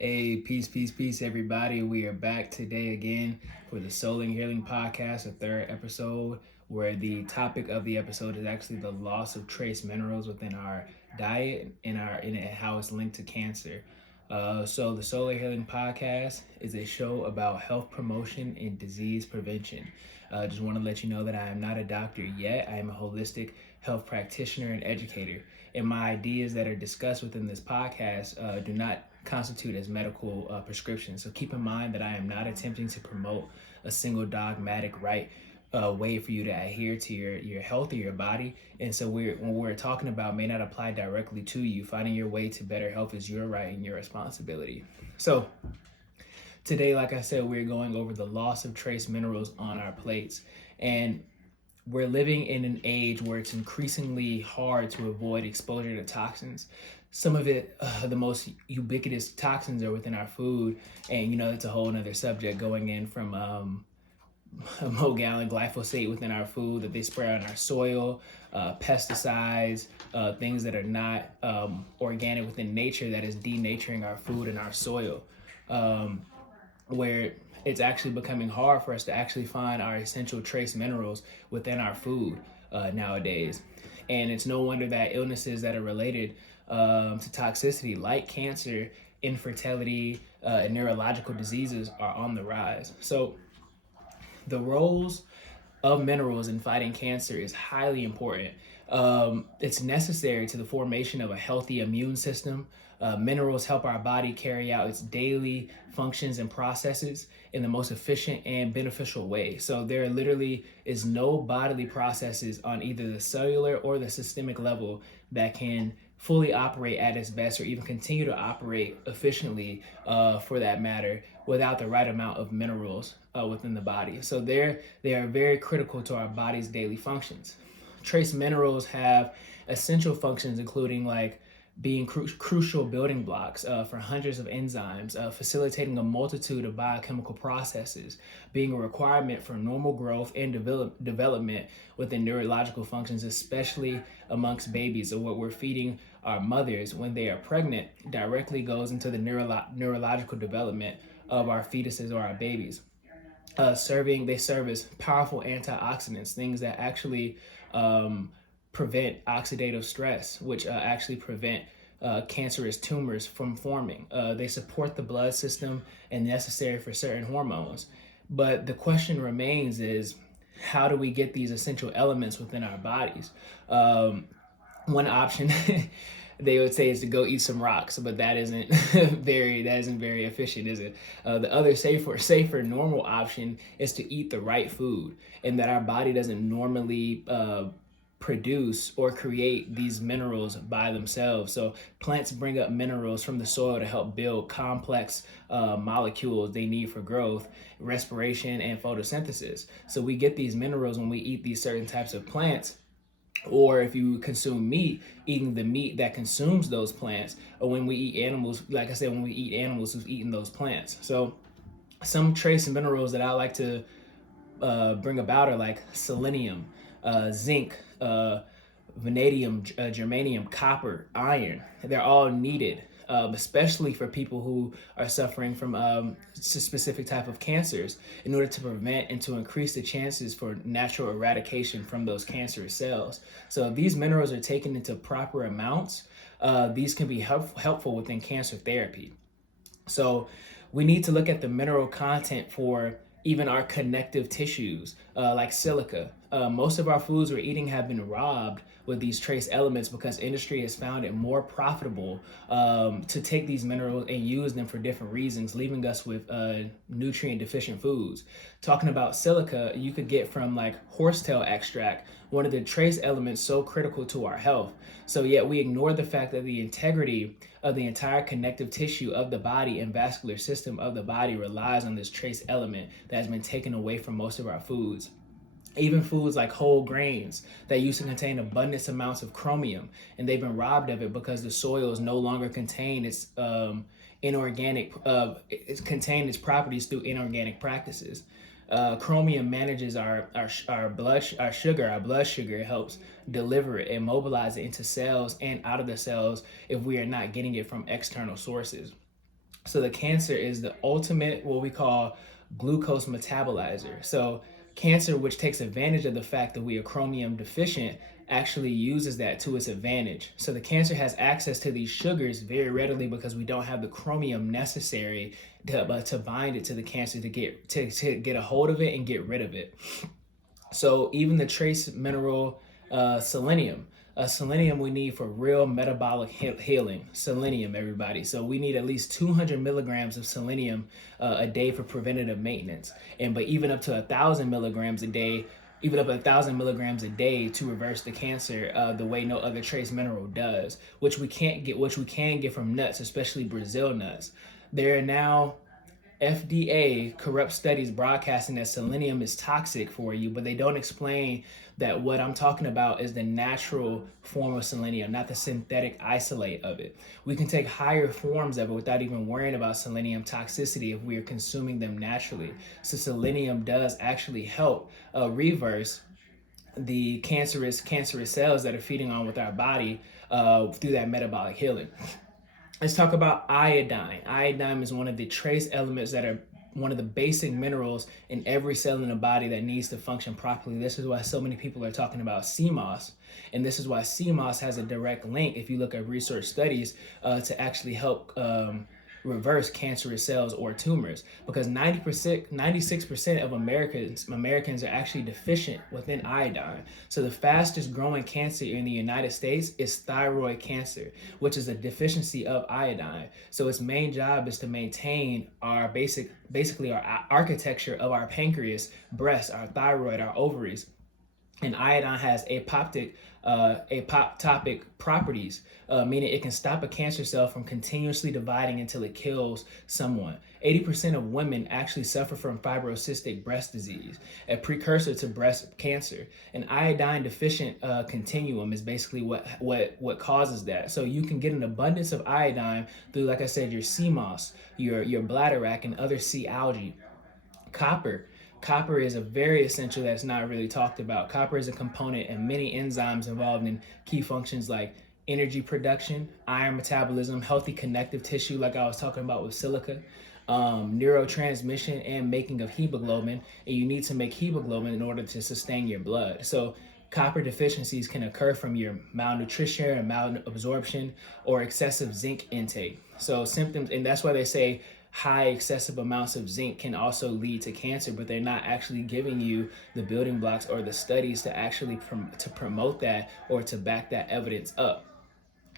Hey, peace, everybody. We are back today again for the Soul and Healing Podcast, the third episode, where the topic of the episode is actually the loss of trace minerals within our diet and how it's linked to cancer. So the Soul and Healing Podcast is a show about health promotion and disease prevention. Just want to let you know that I am not a doctor yet. I am a holistic health practitioner and educator. And my ideas that are discussed within this podcast do not constitute as medical prescriptions. So keep in mind that I am not attempting to promote a single dogmatic right way for you to adhere to your health or your body. And so when we're talking about may not apply directly to you. Finding your way to better health is your right and your responsibility. So today, like I said, we're going over the loss of trace minerals on our plates. And we're living in an age where it's increasingly hard to avoid exposure to toxins. Some of it, the most ubiquitous toxins are within our food. And, it's a whole nother subject going in from Mogal and glyphosate within our food that they spray on our soil, pesticides, things that are not organic within nature that is denaturing our food and our soil. Where it's actually becoming hard for us to actually find our essential trace minerals within our food nowadays. And it's no wonder that illnesses that are related to toxicity, like cancer, infertility, and neurological diseases, are on the rise. So the roles of minerals in fighting cancer is highly important. It's necessary to the formation of a healthy immune system. Minerals help our body carry out its daily functions and processes in the most efficient and beneficial way. So there literally is no bodily processes on either the cellular or the systemic level that can fully operate at its best or even continue to operate efficiently for that matter without the right amount of minerals within the body. So they are very critical to our body's daily functions. Trace minerals have essential functions including like being crucial building blocks for hundreds of enzymes, facilitating a multitude of biochemical processes, being a requirement for normal growth and development within neurological functions, especially amongst babies. So what we're feeding our mothers when they are pregnant directly goes into the neurological development of our fetuses or our babies. They serve as powerful antioxidants, things that actually prevent oxidative stress, which actually prevent cancerous tumors from forming. They support the blood system and necessary for certain hormones. But the question remains is, how do we get these essential elements within our bodies? One option they would say is to go eat some rocks, but that isn't very efficient, is it? The other safer normal option is to eat the right food, and that our body doesn't normally produce or create these minerals by themselves. So plants bring up minerals from the soil to help build complex molecules they need for growth, respiration, and photosynthesis. So we get these minerals when we eat these certain types of plants, or if you consume meat, eating the meat that consumes those plants, or when we eat animals, like I said, when we eat animals who've eaten those plants. So some trace minerals that I like to bring about are like selenium, zinc, vanadium, germanium, copper, iron. They're all needed, especially for people who are suffering from a specific type of cancers, in order to prevent and to increase the chances for natural eradication from those cancerous cells. So if these minerals are taken into proper amounts, these can be helpful within cancer therapy. So we need to look at the mineral content for even our connective tissues, like silica. Most of our foods we're eating have been robbed with these trace elements because industry has found it more profitable to take these minerals and use them for different reasons, leaving us with nutrient deficient foods. Talking about silica, you could get from like horsetail extract, one of the trace elements so critical to our health. So yet we ignore the fact that the integrity of the entire connective tissue of the body and vascular system of the body relies on this trace element that has been taken away from most of our foods. Even foods like whole grains that used to contain abundant amounts of chromium, and they've been robbed of it because the soils no longer contain its it's contained its properties through inorganic practices. Chromium manages our blood sugar. Our blood sugar helps deliver it and mobilize it into cells and out of the cells if we are not getting it from external sources. So the cancer is the ultimate, what we call glucose metabolizer. So cancer, which takes advantage of the fact that we are chromium deficient, actually uses that to its advantage. So the cancer has access to these sugars very readily because we don't have the chromium necessary to bind it to the cancer to get a hold of it and get rid of it. So even the trace mineral selenium. Selenium we need for real metabolic healing. Selenium, everybody. So we need at least 200 milligrams of selenium a day for preventative maintenance, and but even up to 1,000 milligrams a day, even up to 1,000 milligrams a day to reverse the cancer the way no other trace mineral does, which we can get from nuts, especially Brazil nuts. There are now FDA corrupt studies broadcasting that selenium is toxic for you, but they don't explain that what I'm talking about is the natural form of selenium, not the synthetic isolate of it. We can take higher forms of it without even worrying about selenium toxicity if we are consuming them naturally. So selenium does actually help reverse the cancerous cells that are feeding on with our body through that metabolic healing. Let's talk about iodine. Iodine is one of the trace elements that are one of the basic minerals in every cell in the body that needs to function properly. This is why so many people are talking about CMOS. And this is why CMOS has a direct link, if you look at research studies, to actually help reverse cancerous cells or tumors, because 90%, 96% of Americans are actually deficient within iodine. So the fastest growing cancer in the United States is thyroid cancer, which is a deficiency of iodine. So its main job is to maintain our basically our architecture of our pancreas, breast, our thyroid, our ovaries. And iodine has apoptotic properties, meaning it can stop a cancer cell from continuously dividing until it kills someone. 80% of women actually suffer from fibrocystic breast disease, a precursor to breast cancer. An iodine deficient continuum is basically what causes that. So you can get an abundance of iodine through, like I said, your sea moss, your bladderwrack, and other sea algae. Copper. Copper is a very essential that's not really talked about. Copper is a component in many enzymes involved in key functions like energy production, iron metabolism, healthy connective tissue, like I was talking about with silica, neurotransmission, and making of hemoglobin. And you need to make hemoglobin in order to sustain your blood. So copper deficiencies can occur from your malnutrition or malabsorption or excessive zinc intake. So symptoms, and that's why they say high excessive amounts of zinc can also lead to cancer, but they're not actually giving you the building blocks or the studies to actually to promote that or to back that evidence up.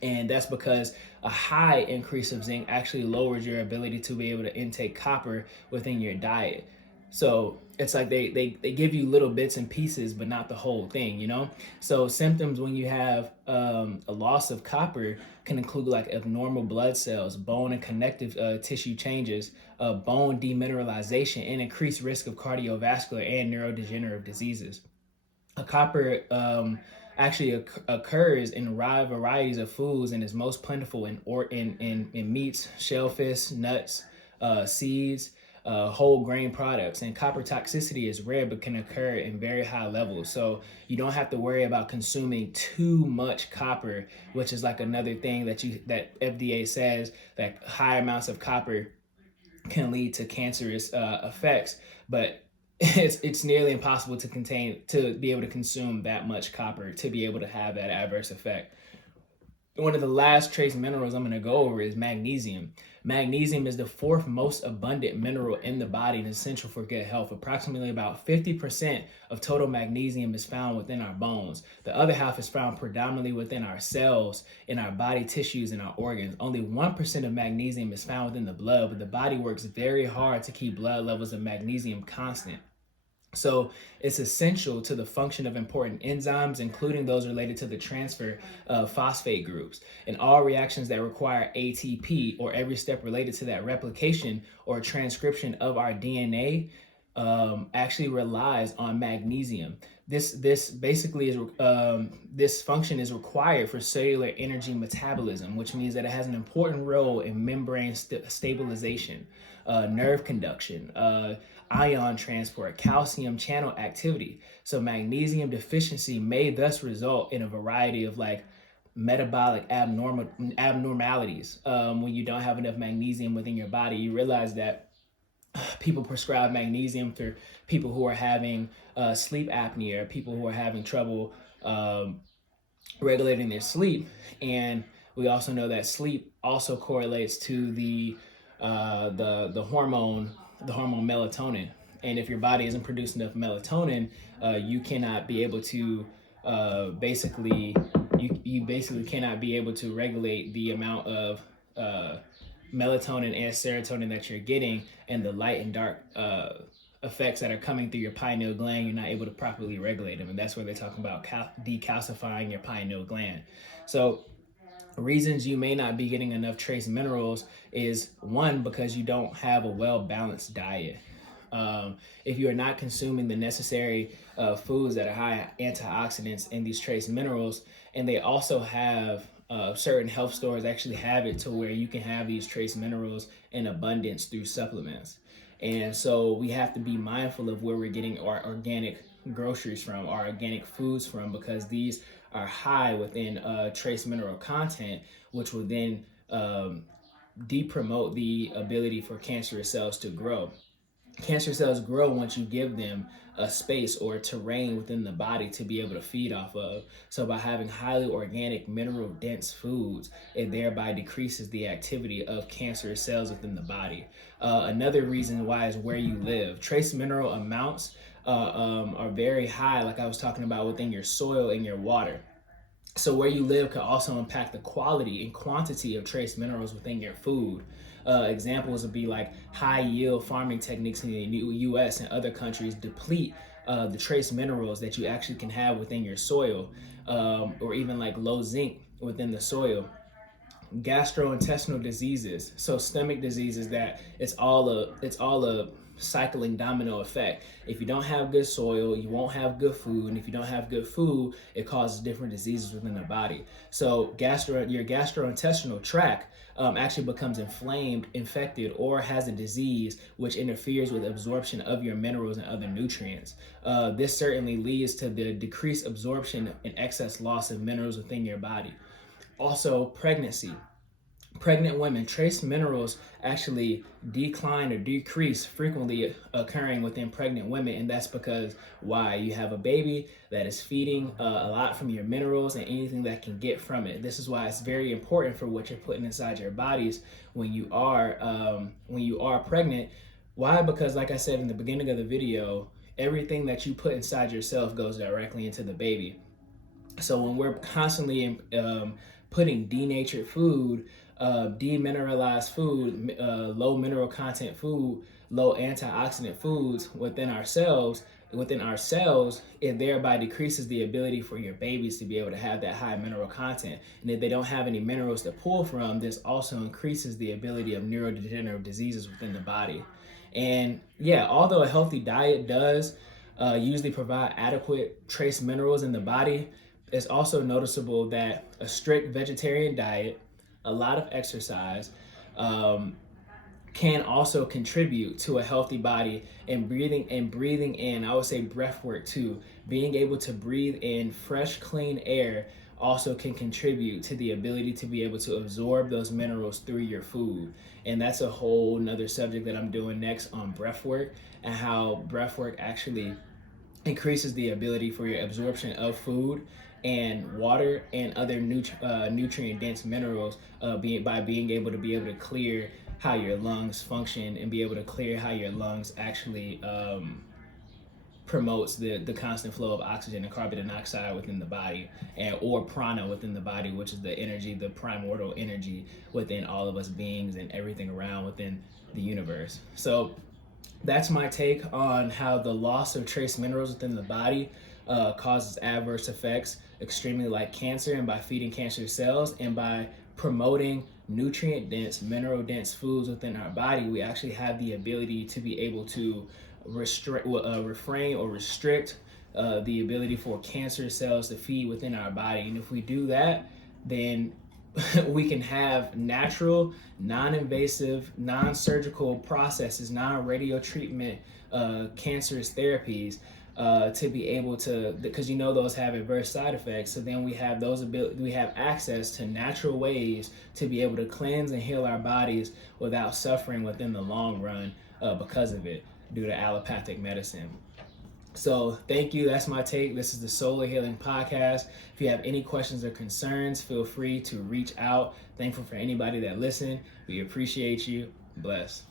And that's because a high increase of zinc actually lowers your ability to be able to intake copper within your diet. So it's like they give you little bits and pieces, but not the whole thing, you know? So symptoms when you have a loss of copper can include like abnormal blood cells, bone and connective tissue changes, bone demineralization, and increased risk of cardiovascular and neurodegenerative diseases. A copper actually occurs in wide varieties of foods and is most plentiful in meats, shellfish, nuts, seeds, whole grain products. And copper toxicity is rare but can occur in very high levels. So you don't have to worry about consuming too much copper, which is like another thing that FDA says that high amounts of copper can lead to cancerous effects, but it's nearly impossible to be able to consume that much copper to be able to have that adverse effect. One of the last trace minerals I'm going to go over is magnesium. Magnesium is the fourth most abundant mineral in the body and is essential for good health. Approximately about 50% of total magnesium is found within our bones. The other half is found predominantly within our cells, in our body tissues, and our organs. Only 1% of magnesium is found within the blood, but the body works very hard to keep blood levels of magnesium constant. So it's essential to the function of important enzymes, including those related to the transfer of phosphate groups. And all reactions that require ATP, or every step related to that replication or transcription of our DNA, actually relies on magnesium. This basically is this function is required for cellular energy metabolism, which means that it has an important role in membrane stabilization, nerve conduction, ion transport, calcium channel activity. So magnesium deficiency may thus result in a variety of like metabolic abnormalities. When you don't have enough magnesium within your body, you realize that people prescribe magnesium for people who are having sleep apnea, people who are having trouble regulating their sleep. And we also know that sleep also correlates to the hormone, melatonin. And if your body isn't producing enough melatonin, you cannot be able to basically you basically cannot be able to regulate the amount of melatonin and serotonin that you're getting, and the light and dark effects that are coming through your pineal gland. You're not able to properly regulate them, and that's where they're talking about decalcifying your pineal gland. So reasons you may not be getting enough trace minerals is, one, because you don't have a well-balanced diet. If you are not consuming the necessary foods that are high antioxidants and these trace minerals, and they also have certain health stores actually have it to where you can have these trace minerals in abundance through supplements. And so we have to be mindful of where we're getting our organic groceries from, our organic foods from, because these are high within trace mineral content, which will then depromote the ability for cancerous cells to grow. Cancer cells grow once you give them a space or a terrain within the body to be able to feed off of. So by having highly organic, mineral dense foods, it thereby decreases the activity of cancerous cells within the body. Another reason why is where you live. Trace mineral amounts are very high, like I was talking about, within your soil and your water. So where you live could also impact the quality and quantity of trace minerals within your food. Examples would be like high yield farming techniques in the US and other countries deplete the trace minerals that you actually can have within your soil, or even like low zinc within the soil. Gastrointestinal diseases, so stomach diseases, that it's all a cycling domino effect. If you don't have good soil, you won't have good food, and if you don't have good food, it causes different diseases within the body. So your gastrointestinal tract actually becomes inflamed, infected, or has a disease which interferes with absorption of your minerals and other nutrients. This certainly leads to the decreased absorption and excess loss of minerals within your body. Also, pregnancy. Pregnant women, trace minerals actually decline or decrease, frequently occurring within pregnant women. And that's because, why? You have a baby that is feeding a lot from your minerals and anything that can get from it. This is why it's very important for what you're putting inside your bodies when you are pregnant. Why? Because, like I said in the beginning of the video, everything that you put inside yourself goes directly into the baby. So when we're constantly putting denatured food, demineralized food, low mineral content food, low antioxidant foods within our cells, it thereby decreases the ability for your babies to be able to have that high mineral content. And if they don't have any minerals to pull from, this also increases the ability of neurodegenerative diseases within the body. And yeah, although a healthy diet does usually provide adequate trace minerals in the body, it's also noticeable that a strict vegetarian diet, a lot of exercise, can also contribute to a healthy body. And breathing in, I would say breath work too, being able to breathe in fresh, clean air also can contribute to the ability to be able to absorb those minerals through your food. And that's a whole nother subject that I'm doing next on breath work, and how breath work actually increases the ability for your absorption of food and water and other nutrient dense minerals, by being able to clear how your lungs function and be able to clear how your lungs actually promotes the constant flow of oxygen and carbon dioxide within the body, and or prana within the body, which is the energy, the primordial energy within all of us beings and everything around within the universe. So that's my take on how the loss of trace minerals within the body causes adverse effects, extremely like cancer. And by feeding cancer cells and by promoting nutrient dense, mineral dense foods within our body, we actually have the ability to be able to refrain or restrict the ability for cancer cells to feed within our body. And if we do that, then we can have natural, non-invasive, non-surgical processes, non-radio treatment cancerous therapies to be able to, because those have adverse side effects. So then we have we have access to natural ways to be able to cleanse and heal our bodies without suffering within the long run because of it, due to allopathic medicine. So thank you. That's my take. This is the Solar Healing Podcast. If you have any questions or concerns, feel free to reach out. Thankful for anybody that listened. We appreciate you. Bless.